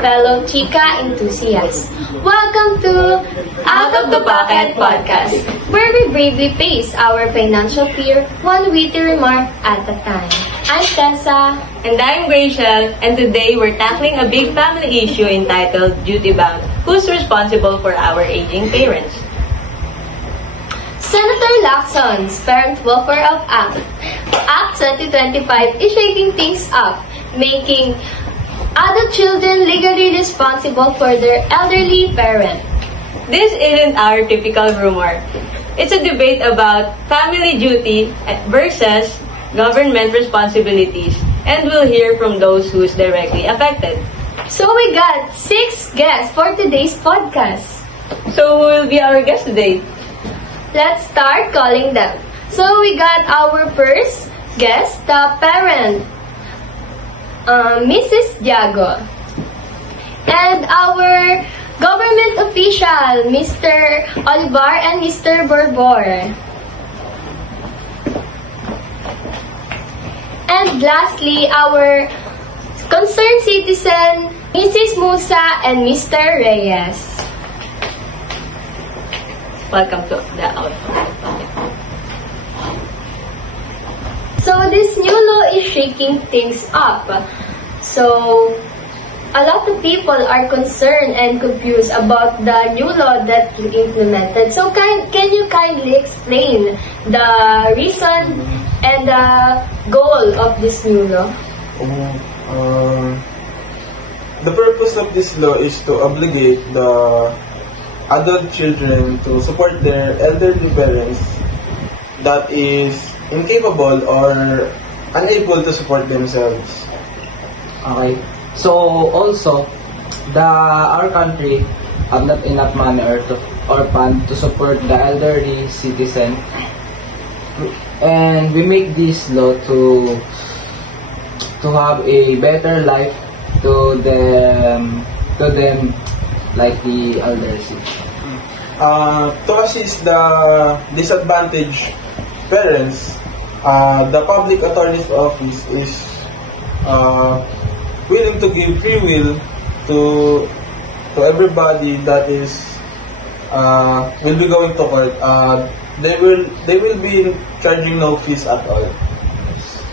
fellow Chika enthusiasts. Welcome to Out of the Pocket Podcast, where we bravely face our financial fear one witty remark at a time. I'm Tessa. And I'm Rachel, and today we're tackling a big family issue entitled Duty Bound. Who's responsible for our aging parents? Senator Lacson's Parent Welfare of Act 2025 is shaking things up, making adult children legally responsible for their elderly parent. This isn't our typical rumor. It's a debate about family duty versus government responsibilities, and we'll hear from those who's directly affected. So we got 6 guests for today's podcast. So who will be our guest today? Let's start calling them. So we got our first guest, the parent, Mrs. Diago. And our government official, Mr. Olivar and Mr. Borbor. And lastly, our concerned citizen, Mrs. Musa and Mr. Reyes. Welcome to the Out of the Pocket. So this new law is shaking things up. So a lot of people are concerned and confused about the new law that you implemented. So can you kindly explain the reason and the goal of this new law? The purpose of this law is to obligate the adult children to support their elderly parents that is incapable or unable to support themselves. Okay. So also, our country have not enough money or fund to support the elderly citizen, and we make this law to have a better life to them like the elderly. To assist the disadvantaged parents, the Public Attorney's Office is willing to give free will to everybody that is will be going to court. They will be charging no fees at all.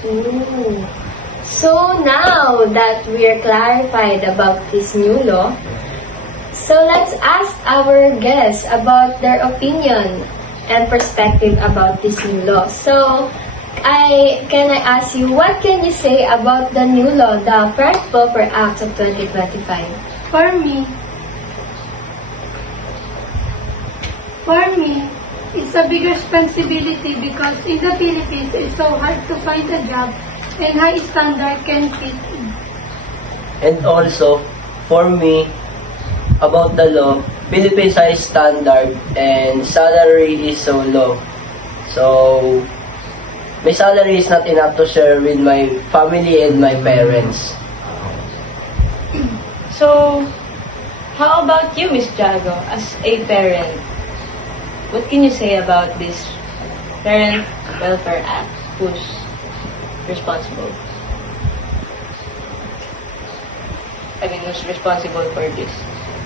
Ooh. So now that we are clarified about this new law, so let's ask our guests about their opinion and perspective about this new law. So, can I ask you, what can you say about the new law, the Parent Welfare Act of 2025? For me, it's a big responsibility because in the Philippines, it's so hard to find a job and high standard can fit in. And also, for me, about the law, Philippines high standard and salary is so low. So, my salary is not enough to share with my family and my parents. So, how about you, Miss Jago, as a parent? What can you say about this Parent Welfare Act? Who's responsible? Who's responsible for this?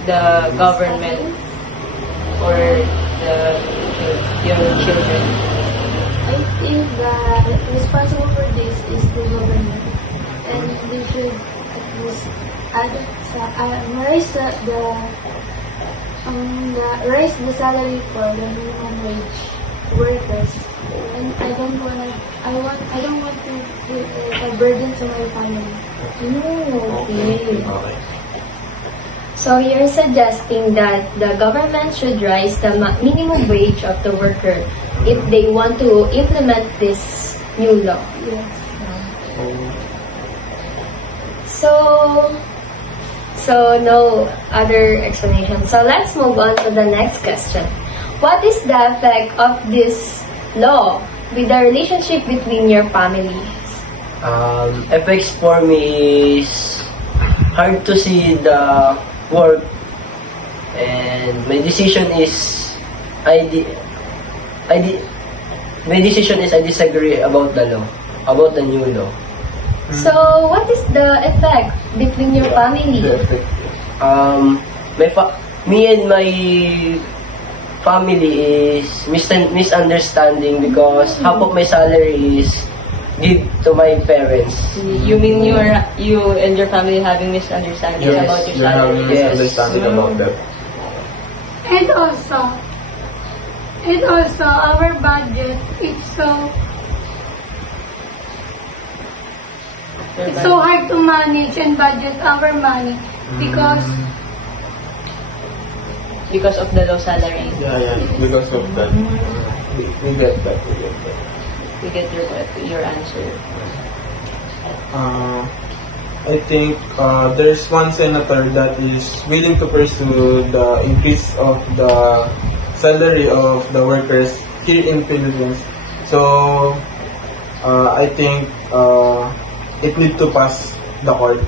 The government or your children? I think that responsible for this is the government, and they should at least raise the salary for the minimum wage workers. And I don't want to put a burden to my family. Okay. So you're suggesting that the government should raise the minimum wage of the worker if they want to implement this new law. Yes. So no other explanation. So let's move on to the next question. What is the effect of this law with the relationship between your families? Effects for me is hard to see the work, and my decision is I disagree about the law, about the new law. So what is the effect between your family? Me and my family is misunderstanding because half of my salary is give to my parents. You mean you and your family having misunderstandings Yes, about your You're having salary? Yes. misunderstanding about that. And also our budget, it's so hard to manage and budget our money because Because of the low salary. Yeah, because of that. We get that. We get your answer. I think there's one senator that is willing to pursue the increase of the salary of the workers here in Philippines. So I think it needs to pass the court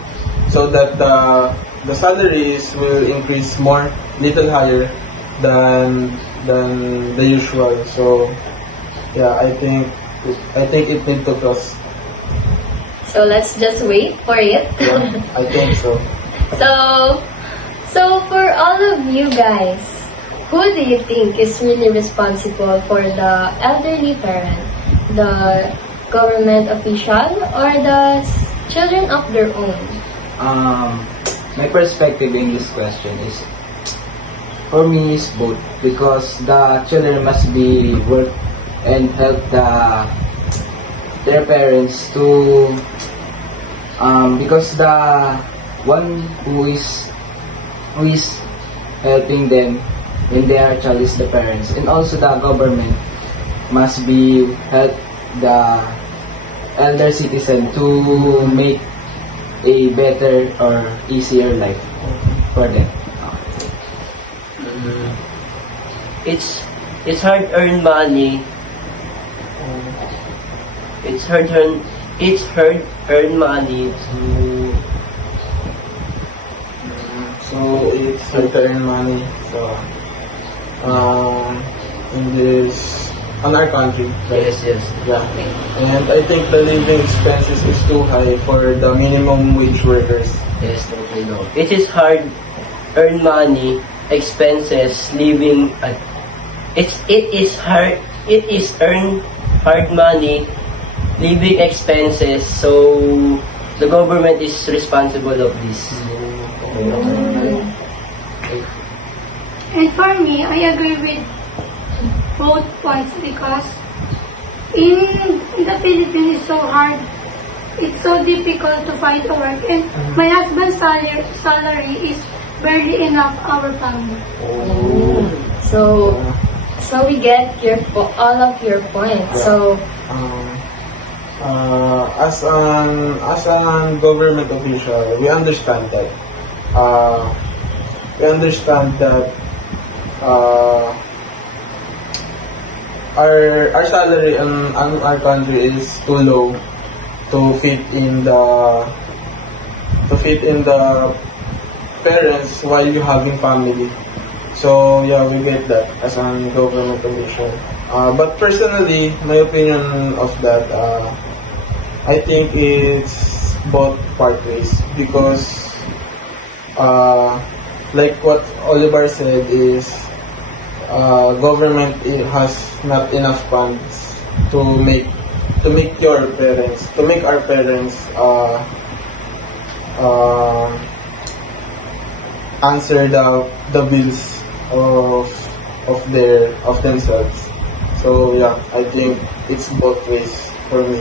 so that the salaries will increase little higher than the usual. So yeah, I think it needs to cross. So let's just wait for it. Yeah, I think so. So for all of you guys, who do you think is really responsible for the elderly parent? The government official or the children of their own? My perspective in this question is, for me, is both, because the children must be work and help their parents to because the one who is helping them in their child is the parents, and also the government must be help the elder citizen to make a better or easier life for them. It's hard earned money. It's hard earned money to. So it's hard to earn money. So on our country. Yes. Yeah. And I think the living expenses is too high for the minimum wage workers. Yes, totally no. It is hard earned money, expenses, living. It is earned hard money, living expenses. So the government is responsible of this. And for me, I agree with both points because in the Philippines it's so hard, it's so difficult to find a work, and my husband's salary is barely enough our family. So we get all of your points. Yeah. So As an government official, we understand that. Our salary in our country is too low to fit in the parents while you having family. So yeah, we get that as a government official. But personally, my opinion of that, I think it's both pathways because like what Oliver said is government has not enough funds to make our parents answer the bills of themselves. So yeah, I think it's both ways for me.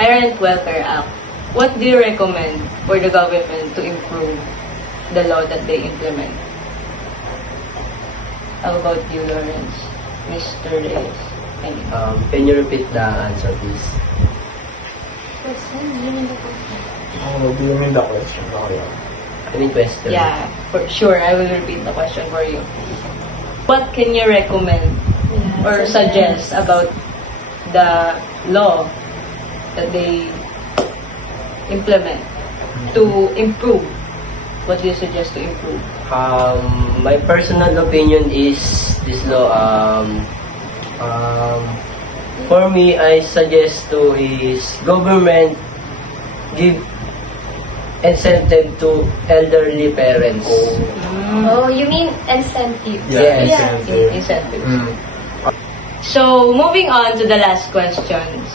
Parent Welfare Act. What do you recommend for the government to improve the law that they implement? How about you, Lawrence? Mr. Reyes? Can you repeat the answer, please? Oh, do you mean the question? Oh, yeah. Any question? Yeah, for sure. I will repeat the question for you. What can you recommend or suggest about the law that they implement to improve? What do you suggest to improve? My personal opinion is this law. For me, I suggest to is government give incentive to elderly parents. Oh, you mean incentive? Yeah, Yes. incentive. Incentives. Mm. So, moving on to the last questions.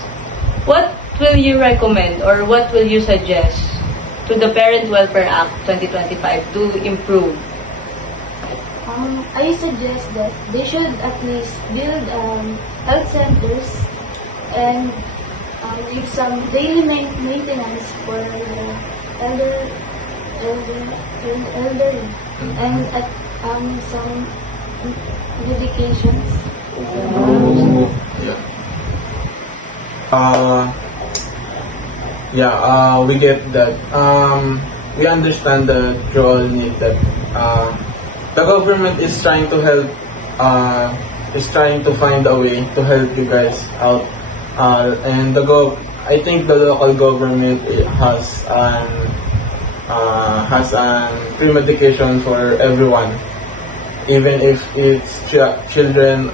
What will you recommend or what will you suggest to the Parent Welfare Act 2025 to improve? I suggest that they should at least build health centers and give some daily maintenance for the elderly and at some medications. We get that. We understand that you all need that. The government is trying to help, is trying to find a way to help you guys out. And I think the local government has free medication for everyone, even if it's children,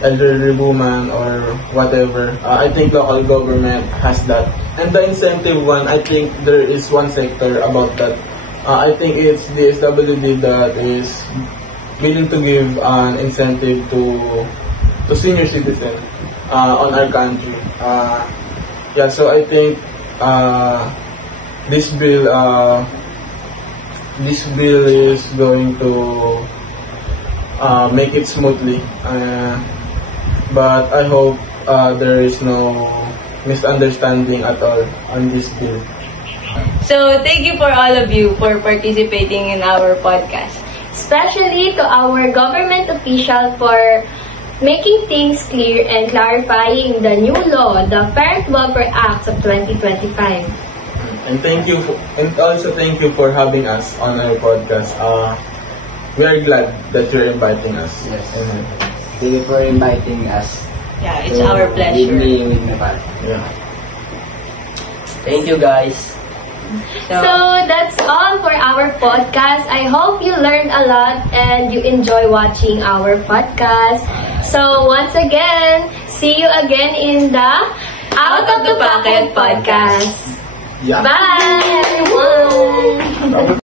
elderly woman or whatever. I think local government has that. And the incentive one, I think there is one sector about that. I think it's the SWD that is willing to give an incentive to senior citizens on our country. So I think this bill is going to make it smoothly. But I hope there is no misunderstanding at all on this bill. So, thank you for all of you for participating in our podcast. Especially to our government official for making things clear and clarifying the new law, the Parent Welfare Act of 2025. And also thank you for having us on our podcast. We are glad that you're inviting us. Yes. Amen. Thank you for inviting us. Yeah, it's our pleasure. With Nepal. Yeah. Thank you, guys. So that's all for our podcast. I hope you learned a lot and you enjoy watching our podcast. So once again, see you again in the Out of the Pocket podcast. Yeah. Bye everyone!